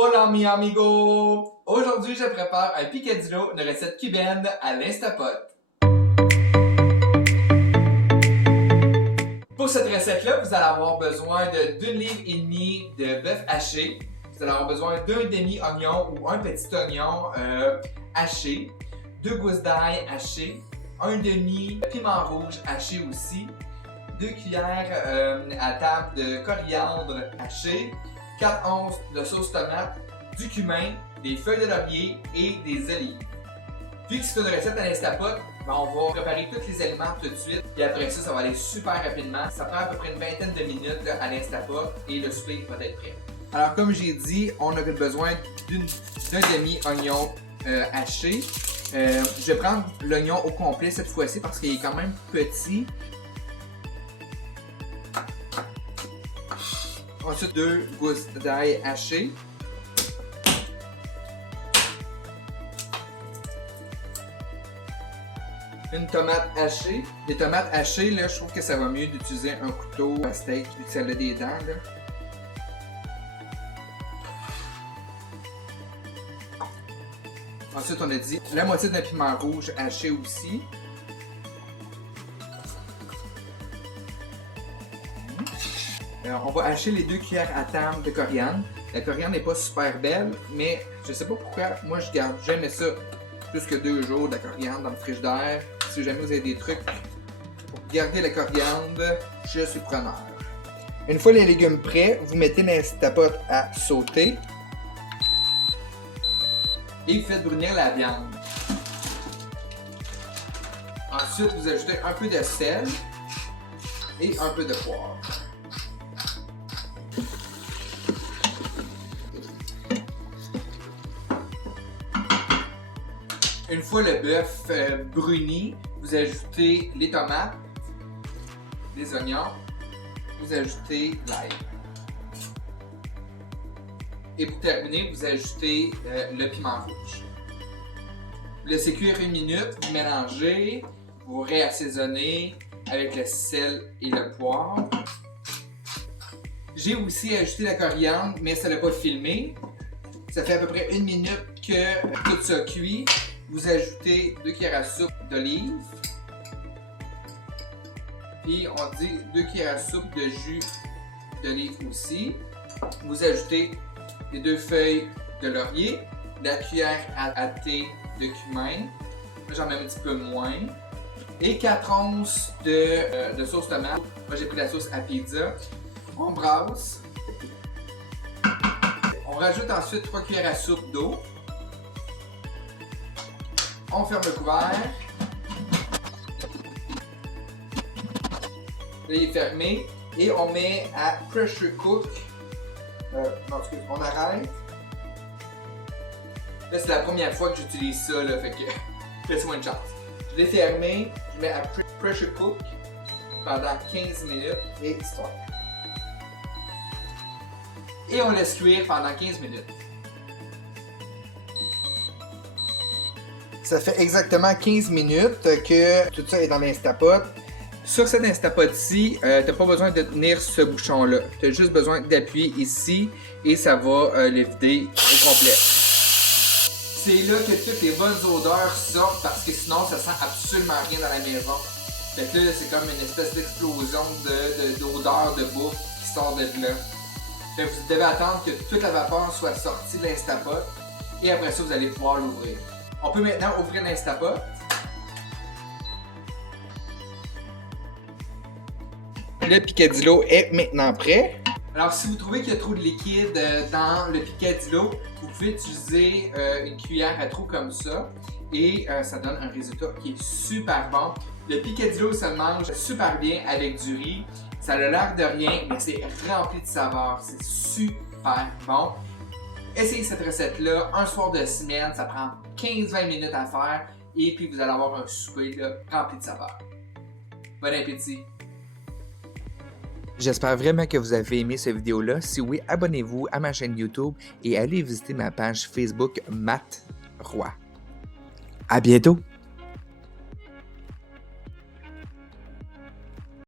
Hola mi amigo! Aujourd'hui, je prépare un picadillo, une recette cubaine à l'Instapot. Pour cette recette-là, vous allez avoir besoin d'une livre et demie de bœuf haché. Vous allez avoir besoin d'un demi-oignon ou un petit oignon haché, 2 gousses d'ail hachées, un demi piment rouge haché aussi, 2 cuillères à table de coriandre haché, 4 onces de sauce tomate, du cumin, des feuilles de laurier et des olives. Vu que c'est une recette à l'Instapot, on va préparer tous les aliments tout de suite. Et après ça, ça va aller super rapidement. Ça prend à peu près une vingtaine de minutes à l'Instapot et le souper va être prêt. Alors comme j'ai dit, on a besoin d'un demi-oignon haché. Je vais prendre l'oignon au complet cette fois-ci parce qu'il est quand même petit. Ensuite, 2 gousses d'ail hachées. Une tomate hachée. Les tomates hachées, là, je trouve que ça va mieux d'utiliser un couteau à steak vu que ça a des dents. Là. Ensuite, on a dit la moitié d'un piment rouge haché aussi. On va hacher les 2 cuillères à table de coriandre. La coriandre n'est pas super belle, mais je sais pas pourquoi. Moi, je garde jamais ça plus que 2 jours de la coriandre dans le frigidaire. Si jamais vous avez des trucs pour garder la coriandre, je suis preneur. Une fois les légumes prêts, vous mettez l'Instapot à sauter et vous faites brunir la viande. Ensuite, vous ajoutez un peu de sel et un peu de poivre. Une fois le bœuf bruni, vous ajoutez les tomates, les oignons, vous ajoutez l'ail. Et pour terminer, vous ajoutez le piment rouge. Vous laissez cuire 1 minute, vous mélangez, vous réassaisonnez avec le sel et le poivre. J'ai aussi ajouté la coriandre, mais ça ne l'a pas filmé. Ça fait à peu près 1 minute que tout ça cuit. Vous ajoutez 2 cuillères à soupe d'olive. Puis on dit 2 cuillères à soupe de jus d'olive aussi. Vous ajoutez les 2 feuilles de laurier, la cuillère à thé de cumin. Moi j'en mets un petit peu moins. Et 4 onces de sauce tomate. Moi j'ai pris la sauce à pizza. On brasse. On rajoute ensuite 3 cuillères à soupe d'eau. On ferme le couvert. Là, il est fermé. Et on met à pressure cook. Non, excuse, on arrête. Là, c'est la première fois que j'utilise ça, là, fait que laisse-moi une chance. Je l'ai fermé, je mets à pressure cook pendant 15 minutes et stop. Et on laisse cuire pendant 15 minutes. Ça fait exactement 15 minutes que tout ça est dans l'Instapot. Sur cet Instapot-ci, tu n'as pas besoin de tenir ce bouchon-là. Tu as juste besoin d'appuyer ici et ça va le vider au complet. C'est là que toutes les bonnes odeurs sortent parce que sinon ça sent absolument rien dans la maison. Fait que là, c'est comme une espèce d'explosion d'odeur de bouffe qui sort de là. Fait que vous devez attendre que toute la vapeur soit sortie de l'Instapot et après ça, vous allez pouvoir l'ouvrir. On peut maintenant ouvrir l'Instapot. Le picadillo est maintenant prêt. Alors si vous trouvez qu'il y a trop de liquide dans le picadillo, vous pouvez utiliser une cuillère à trou comme ça et ça donne un résultat qui est super bon. Le picadillo se mange super bien avec du riz. Ça a l'air de rien, mais c'est rempli de saveurs. C'est super bon. Essayez cette recette-là un soir de semaine, ça prend 15-20 minutes à faire et puis vous allez avoir un souper là, rempli de saveurs. Bon appétit! J'espère vraiment que vous avez aimé cette vidéo-là. Si oui, abonnez-vous à ma chaîne YouTube et allez visiter ma page Facebook Matt Roy. À bientôt!